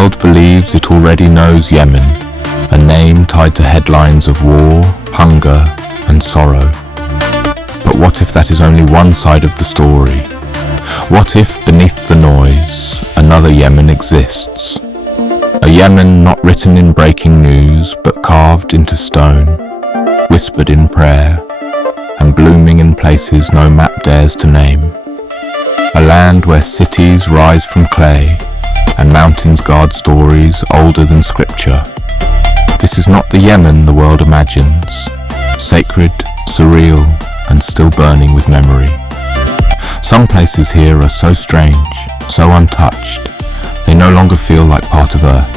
world believes it already knows Yemen, a name tied to headlines of war, hunger, and sorrow. But what if that is only one side of the story? What if beneath the noise, another Yemen exists? A Yemen not written in breaking news, but carved into stone, whispered in prayer, and blooming in places no map dares to name. A land where cities rise from clay, and mountains guard stories older than scripture. This is not the Yemen the world imagines, sacred, surreal, and still burning with memory. Some places here are so strange, so untouched, they no longer feel like part of Earth.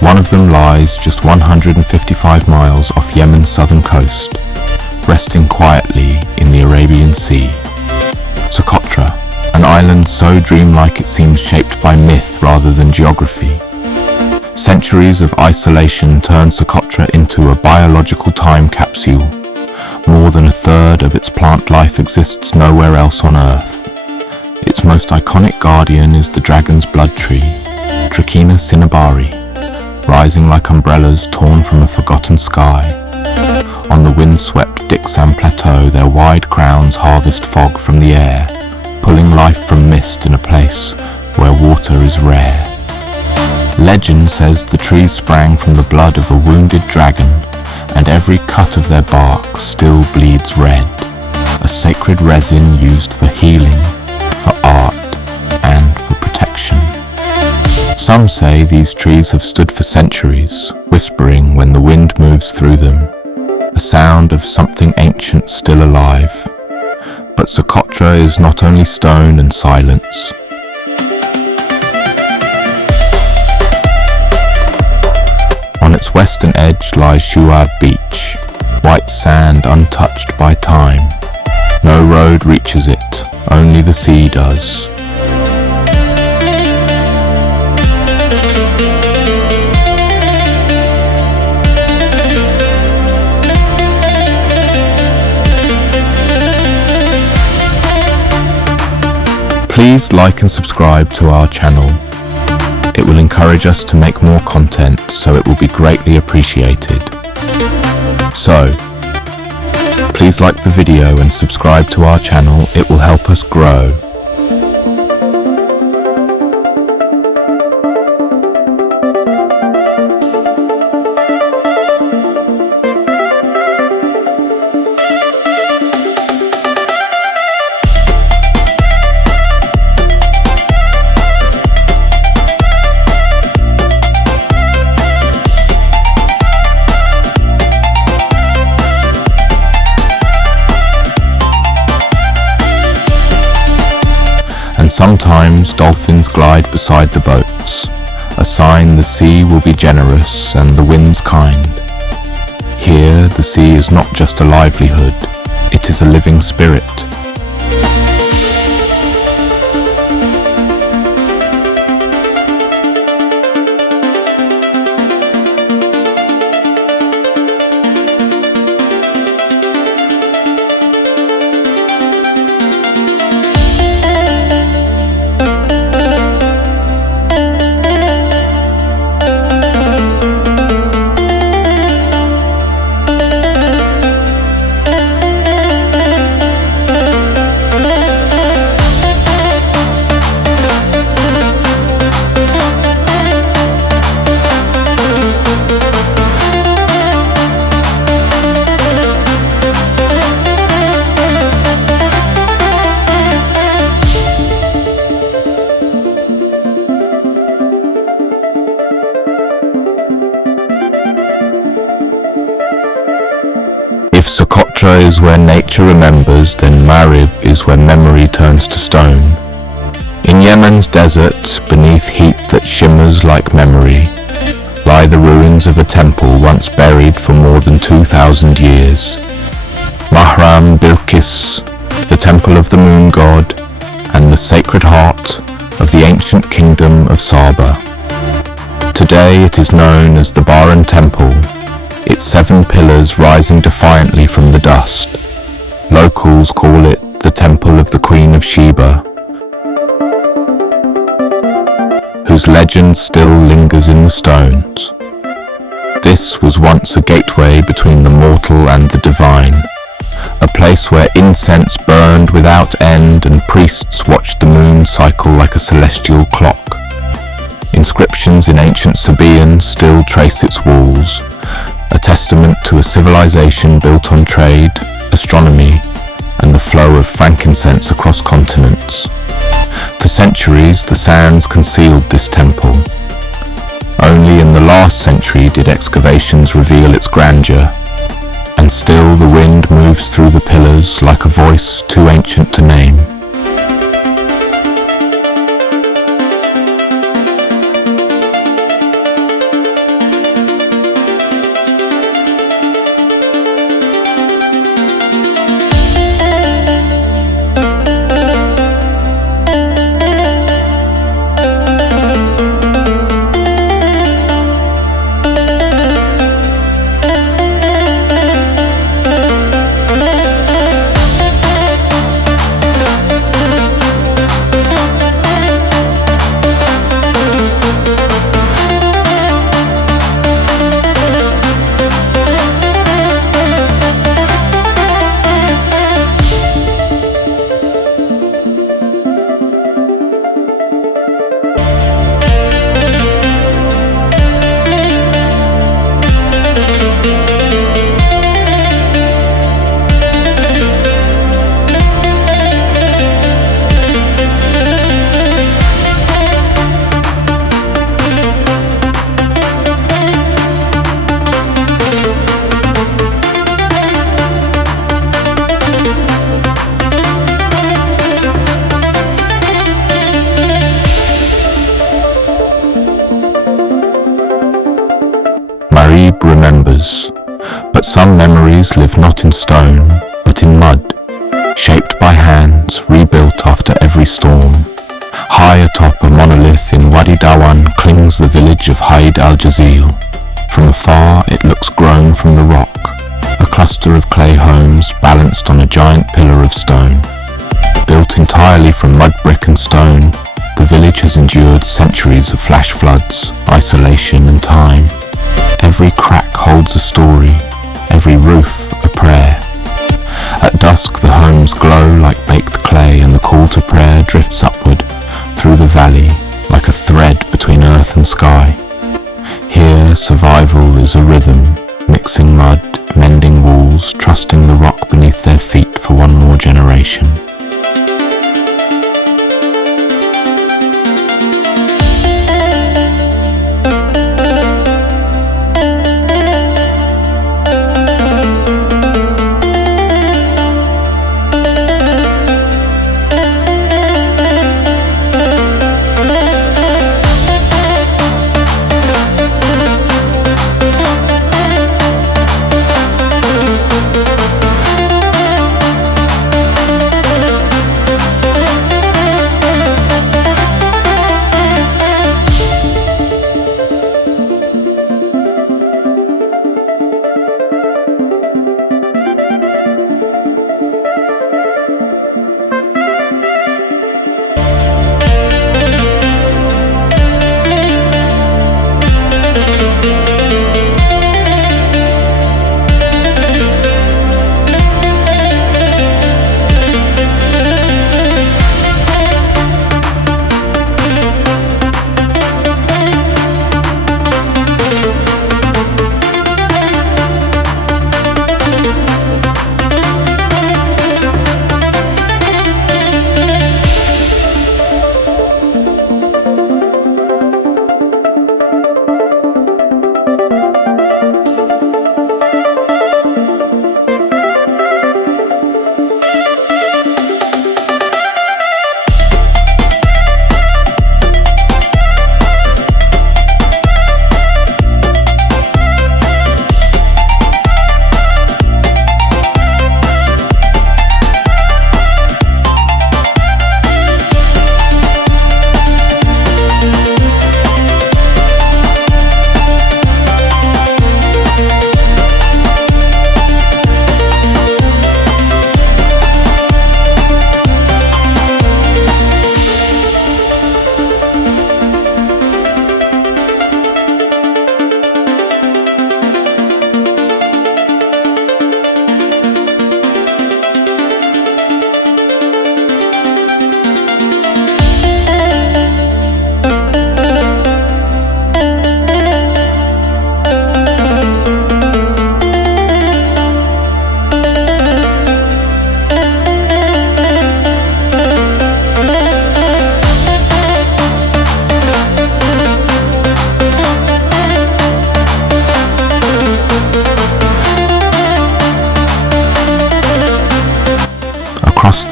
One of them lies just 155 miles off Yemen's southern coast, resting quietly in the Arabian Sea. Socotra, an island so dreamlike it seems shaped by myth rather than geography. Centuries of isolation turned Socotra into a biological time capsule. More than a third of its plant life exists nowhere else on Earth. Its most iconic guardian is the dragon's blood tree, Trichina cinnabari, rising like umbrellas torn from a forgotten sky. On the wind-swept Dixam Plateau, their wide crowns harvest fog from the air, pulling life from mist in a place where water is rare. Legend says the trees sprang from the blood of a wounded dragon, and every cut of their bark still bleeds red, a sacred resin used for healing, for art, and for protection. Some say these trees have stood for centuries, whispering when the wind moves through them, a sound of something ancient still alive. But Socotra is not only stone and silence. On its western edge lies Shuab Beach, white sand untouched by time. No road reaches it, only the sea does. Please like and subscribe to our channel. It will encourage us to make more content, so it will be greatly appreciated. So, please like the video and subscribe to our channel. It will help us grow. Sometimes dolphins glide beside the boats, a sign the sea will be generous and the winds kind. Here, the sea is not just a livelihood, it is a living spirit. If Socotra is where nature remembers, then Marib is where memory turns to stone. In Yemen's desert, beneath heat that shimmers like memory, lie the ruins of a temple once buried for more than 2,000 years. Mahram Bilqis, the temple of the moon god, and the sacred heart of the ancient kingdom of Saba. Today it is known as the Baran Temple, its 7 pillars rising defiantly from the dust. Locals call it the Temple of the Queen of Sheba, whose legend still lingers in the stones. This was once a gateway between the mortal and the divine, a place where incense burned without end and priests watched the moon cycle like a celestial clock. Inscriptions in ancient Sabaean still trace its walls, a testament to a civilization built on trade, astronomy, and the flow of frankincense across continents. For centuries, the sands concealed this temple. Only in the last century did excavations reveal its grandeur, and still the wind moves through the pillars like a voice too ancient to name. Remembers, but some memories live not in stone, but in mud, shaped by hands, rebuilt after every storm. High atop a monolith in Wadi Dawan clings the village of Haid al-Jazil. From afar it looks grown from the rock, a cluster of clay homes balanced on a giant pillar of stone. Built entirely from mud, brick and stone, the village has endured centuries of flash floods, isolation and time. Every crack holds a story, every roof a prayer. At dusk the homes glow like baked clay, and the call to prayer drifts upward through the valley like a thread between earth and sky. Here survival is a rhythm, mixing mud, mending walls, trusting the rock beneath their feet for one more generation.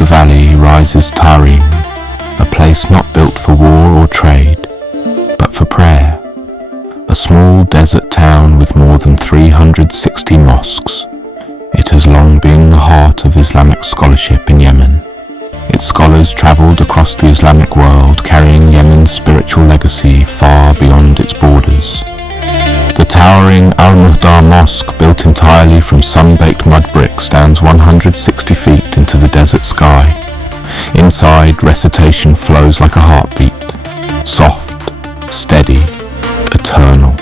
valley rises Tarim, a place not built for war or trade, but for prayer. A small desert town with more than 360 mosques, it has long been the heart of Islamic scholarship in Yemen. Its scholars travelled across the Islamic world, carrying Yemen's spiritual legacy far beyond its borders. The towering Al-Muhdar Mosque, built entirely from sun-baked mud brick, stands 160 feet into the desert sky. Inside, recitation flows like a heartbeat, soft, steady, eternal.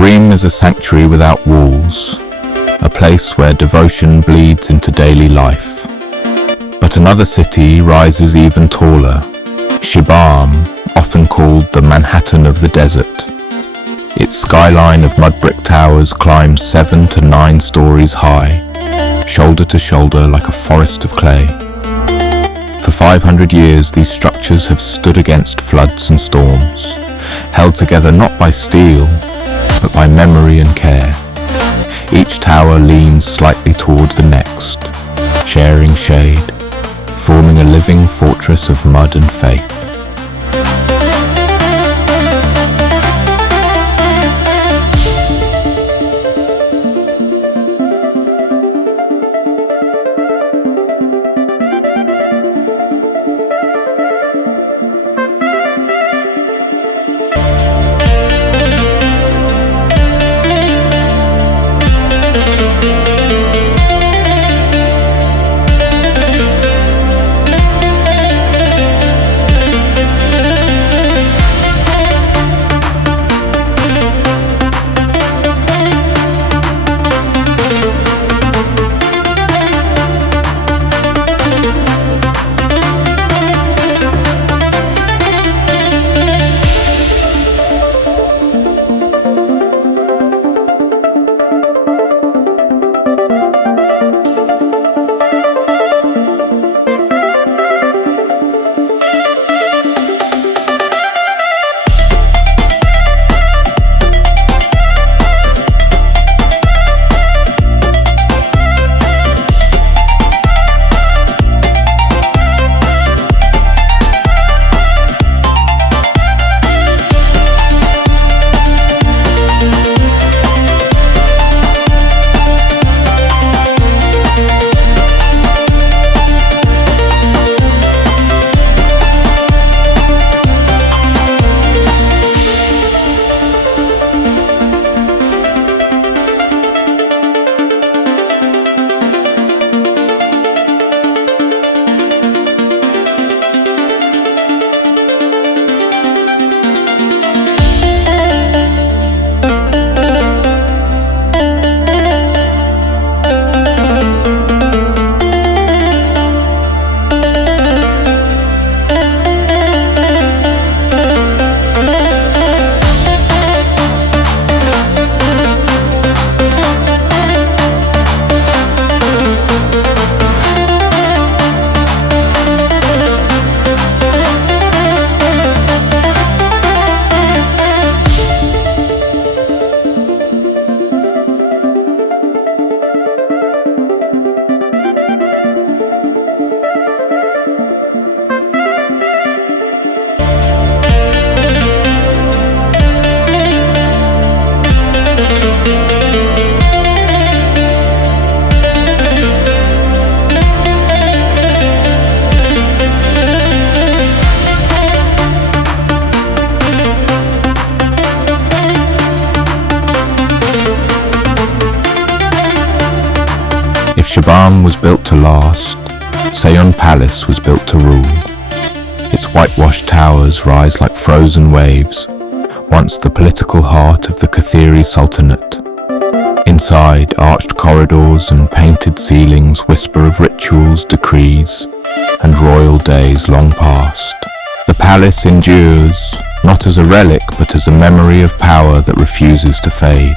Tarim is a sanctuary without walls, a place where devotion bleeds into daily life. But another city rises even taller, Shibam, often called the Manhattan of the desert. Its skyline of mud brick towers climbs 7 to 9 stories high, shoulder to shoulder like a forest of clay. For 500 years, these structures have stood against floods and storms, held together not by steel, but by memory and care. Each tower leans slightly toward the next, sharing shade, forming a living fortress of mud and faith. Islam was built to last. Seyon Palace was built to rule. Its whitewashed towers rise like frozen waves, once the political heart of the Kathiri Sultanate. Inside, arched corridors and painted ceilings whisper of rituals, decrees, and royal days long past. The palace endures, not as a relic, but as a memory of power that refuses to fade.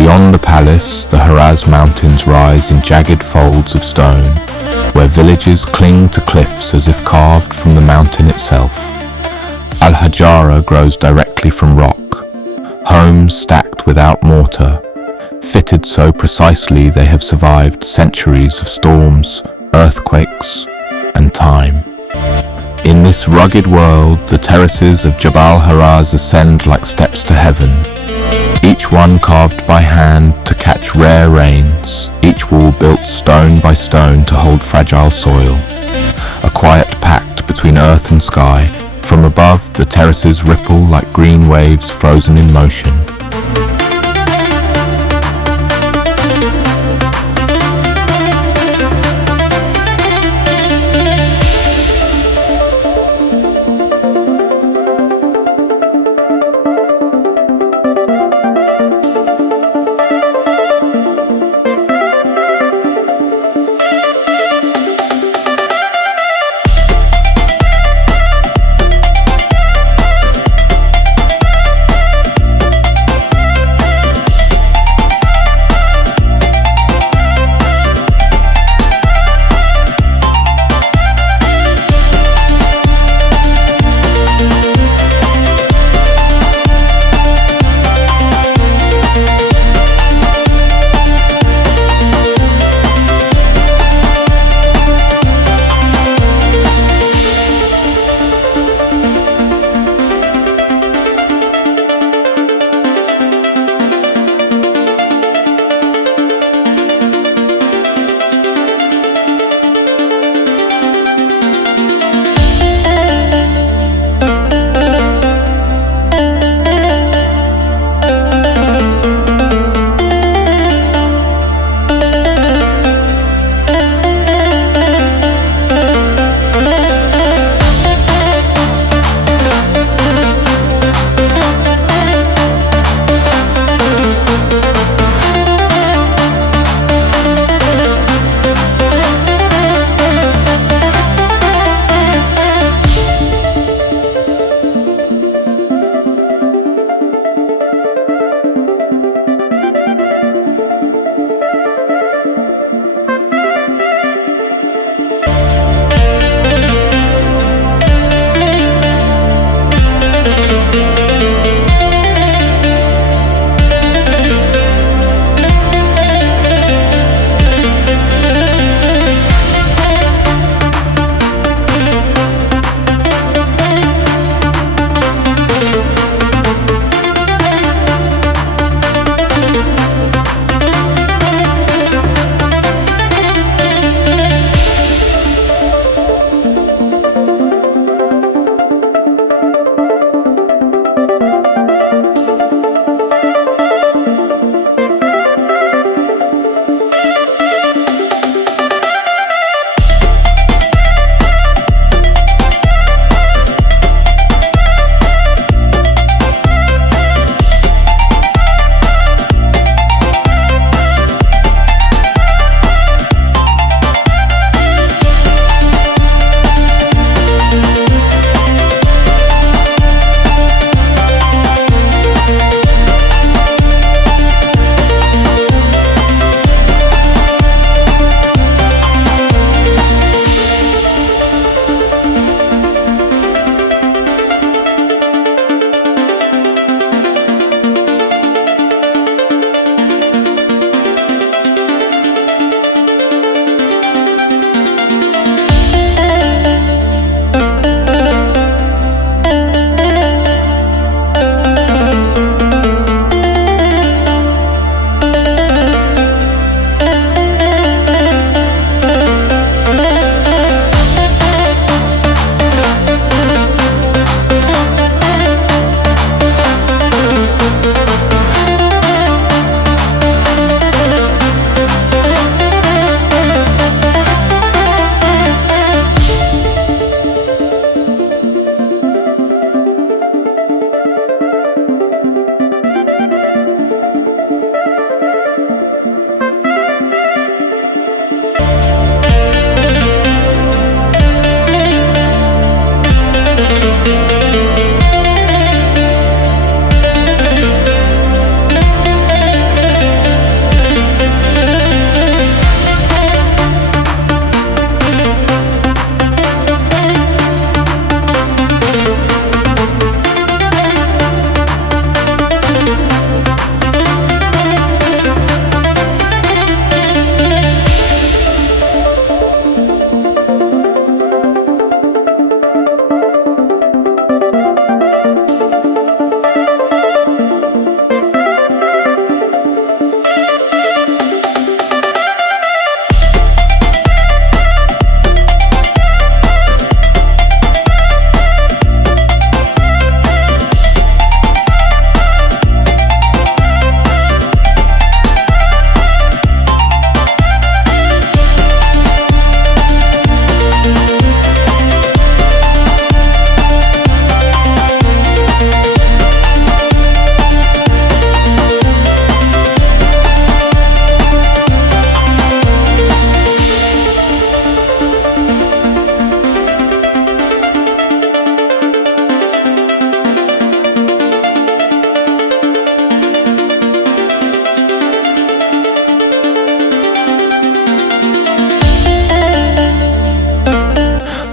Beyond the palace, the Haraz Mountains rise in jagged folds of stone, where villages cling to cliffs as if carved from the mountain itself. Al-Hajara grows directly from rock, homes stacked without mortar, fitted so precisely they have survived centuries of storms, earthquakes, and time. In this rugged world, the terraces of Jabal Haraz ascend like steps to heaven, each one carved by hand to catch rare rains, each wall built stone by stone to hold fragile soil. A quiet pact between earth and sky. From above, the terraces ripple like green waves frozen in motion.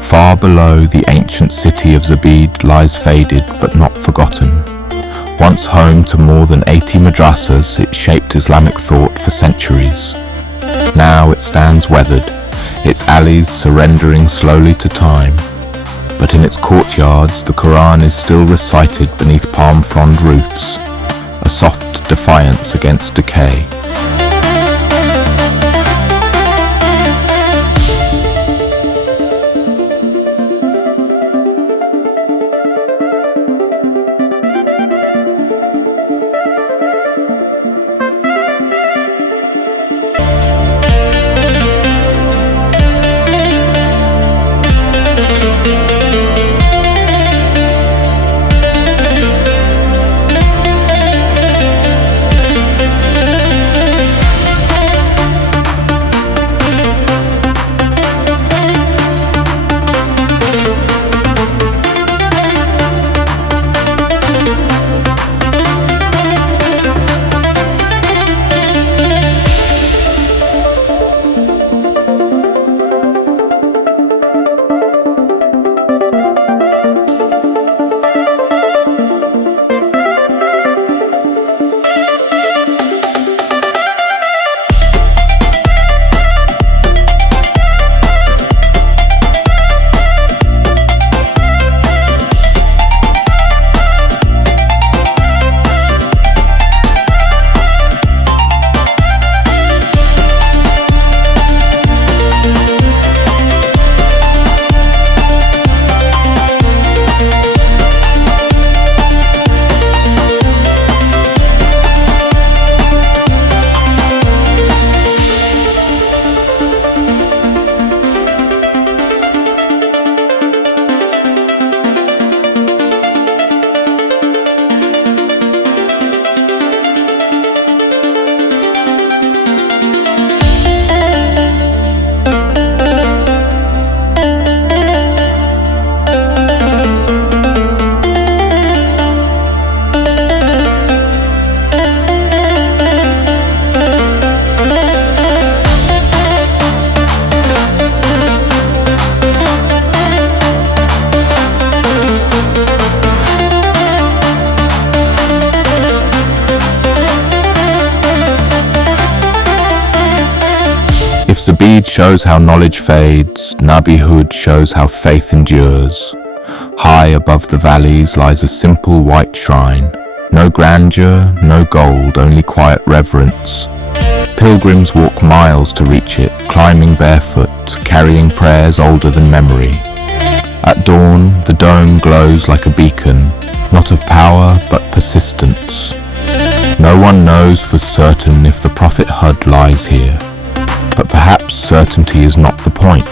Far below, the ancient city of Zabid lies faded but not forgotten. Once home to more than 80 madrasas, it shaped Islamic thought for centuries. Now it stands weathered, its alleys surrendering slowly to time. But in its courtyards, the Quran is still recited beneath palm frond roofs, a soft defiance against decay. Zabid shows how knowledge fades, Nabihood shows how faith endures. High above the valleys lies a simple white shrine. No grandeur, no gold, only quiet reverence. Pilgrims walk miles to reach it, climbing barefoot, carrying prayers older than memory. At dawn, the dome glows like a beacon, not of power but persistence. No one knows for certain if the Prophet Hud lies here. But perhaps certainty is not the point.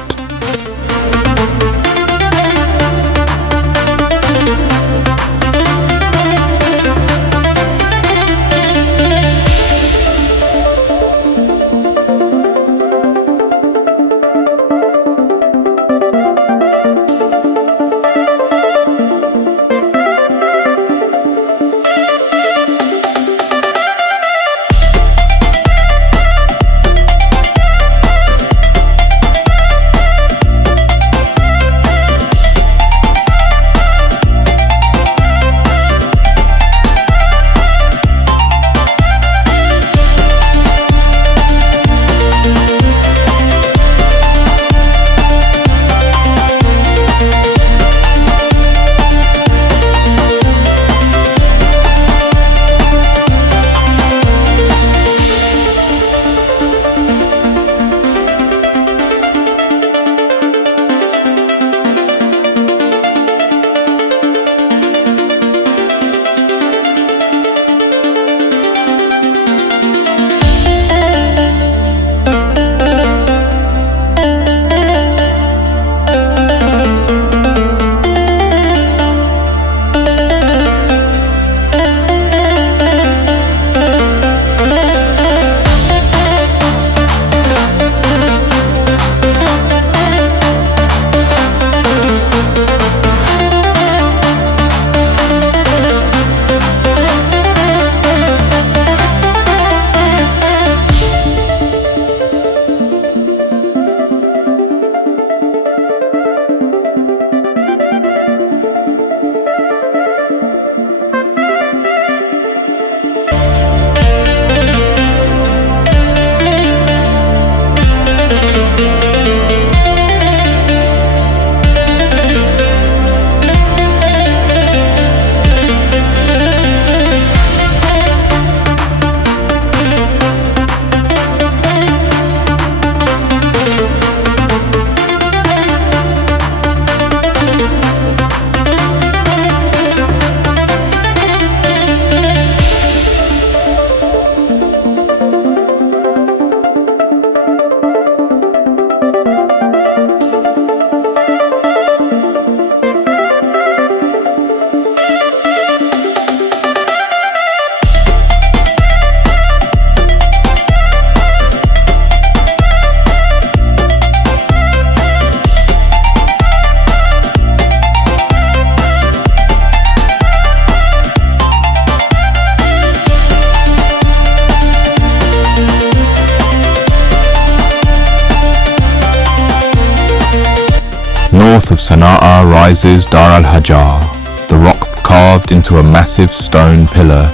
North of Sana'a rises Dar al-Hajar, the rock carved into a massive stone pillar.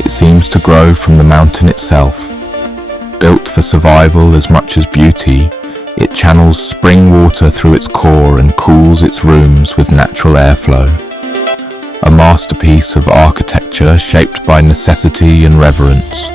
It seems to grow from the mountain itself. Built for survival as much as beauty, it channels spring water through its core and cools its rooms with natural airflow. A masterpiece of architecture shaped by necessity and reverence.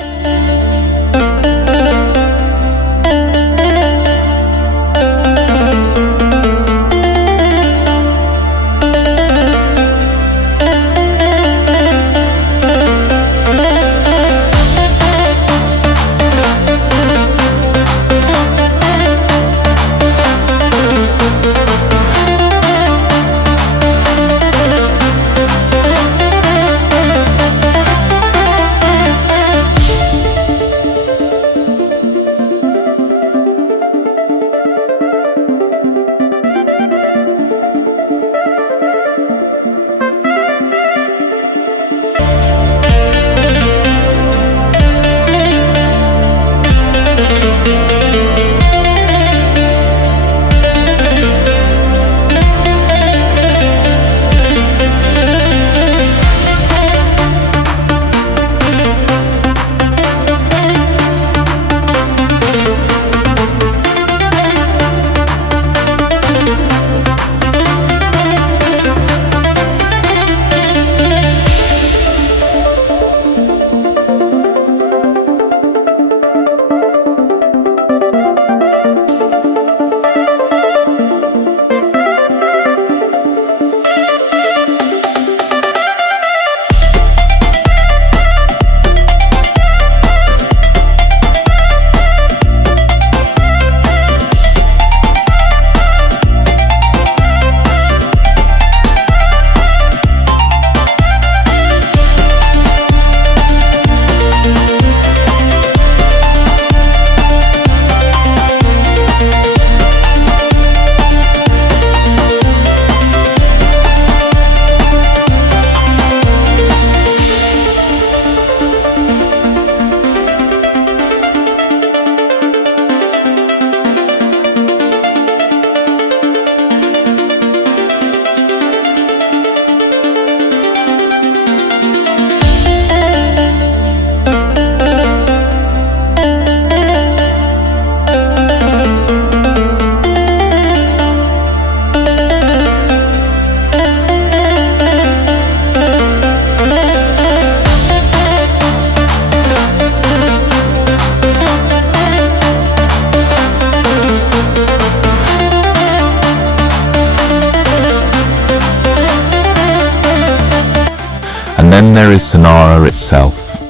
And then there is Sana'a itself,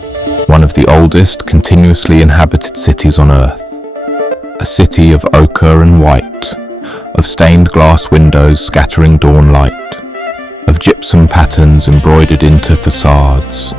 one of the oldest continuously inhabited cities on Earth. A city of ochre and white, of stained glass windows scattering dawn light, of gypsum patterns embroidered into facades.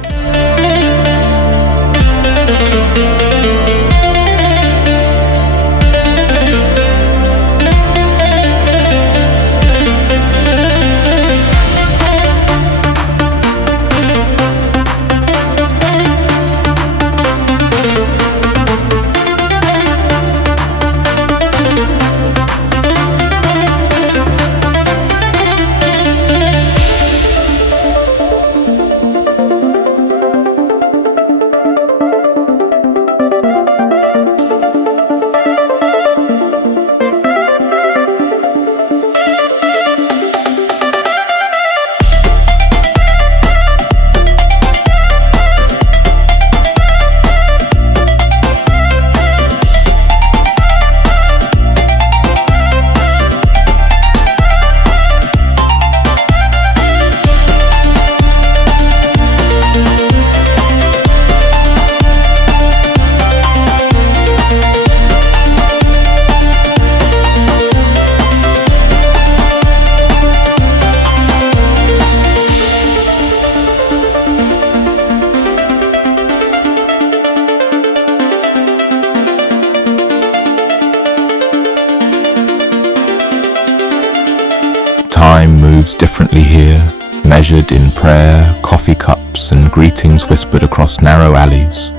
Time moves differently here, measured in prayer, coffee cups and greetings whispered across narrow alleys.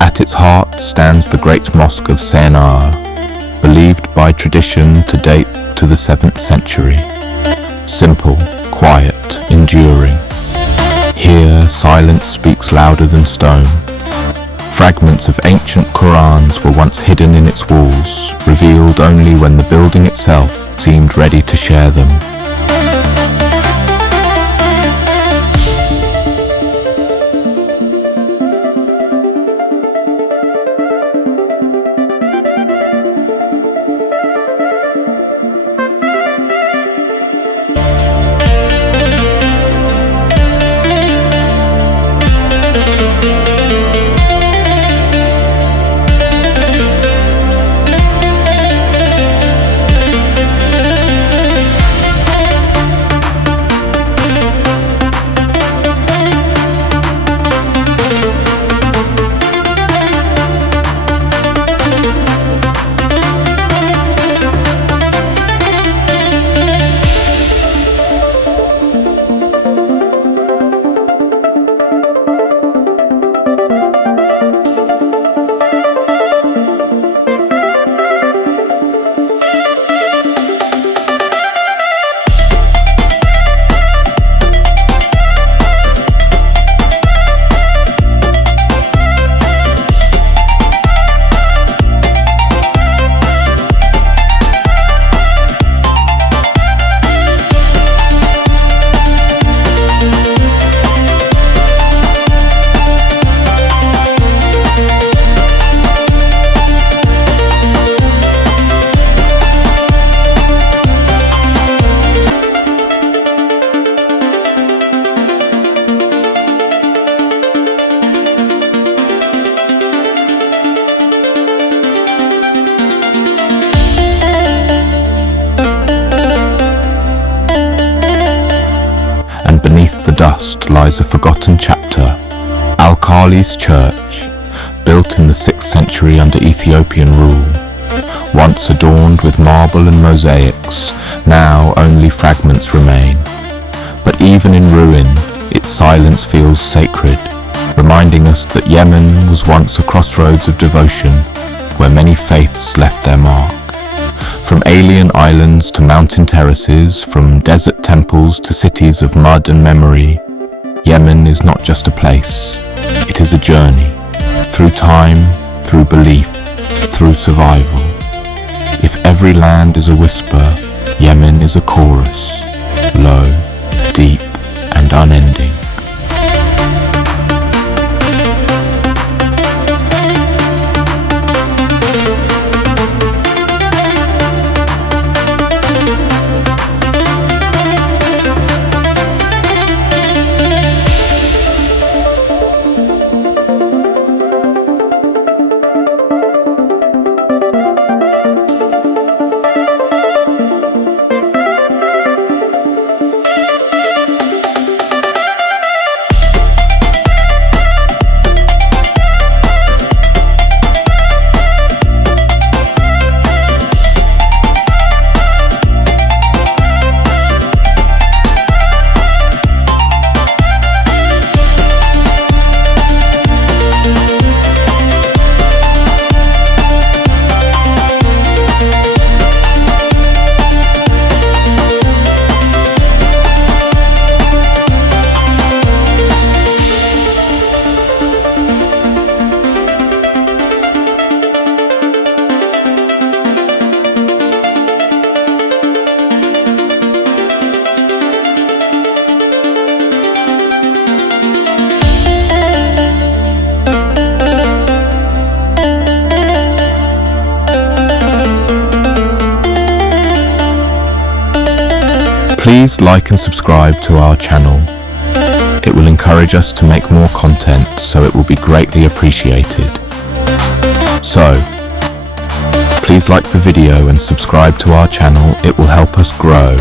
At its heart stands the great mosque of Sana'a, believed by tradition to date to the 7th century. Simple, quiet, enduring. Here, silence speaks louder than stone. Fragments of ancient Qurans were once hidden in its walls, revealed only when the building itself seemed ready to share them. Dust lies a forgotten chapter, Al-Khali's church, built in the 6th century under Ethiopian rule. Once adorned with marble and mosaics, now only fragments remain. But even in ruin, its silence feels sacred, reminding us that Yemen was once a crossroads of devotion, where many faiths left their mark. From alien islands to mountain terraces, from desert temples to cities of mud and memory, Yemen is not just a place, it is a journey, through time, through belief, through survival. If every land is a whisper, Yemen is a chorus, low, deep, and unending. Please like and subscribe to our channel. It will encourage us to make more content, so it will be greatly appreciated. So, please like the video and subscribe to our channel. It will help us grow.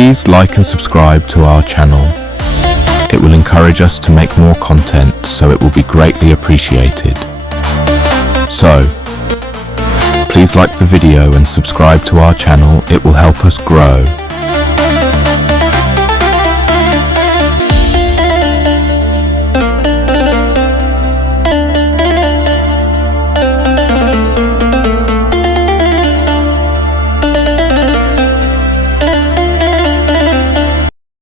Please like and subscribe to our channel. It will encourage us to make more content, so it will be greatly appreciated. So, please like the video and subscribe to our channel. It will help us grow.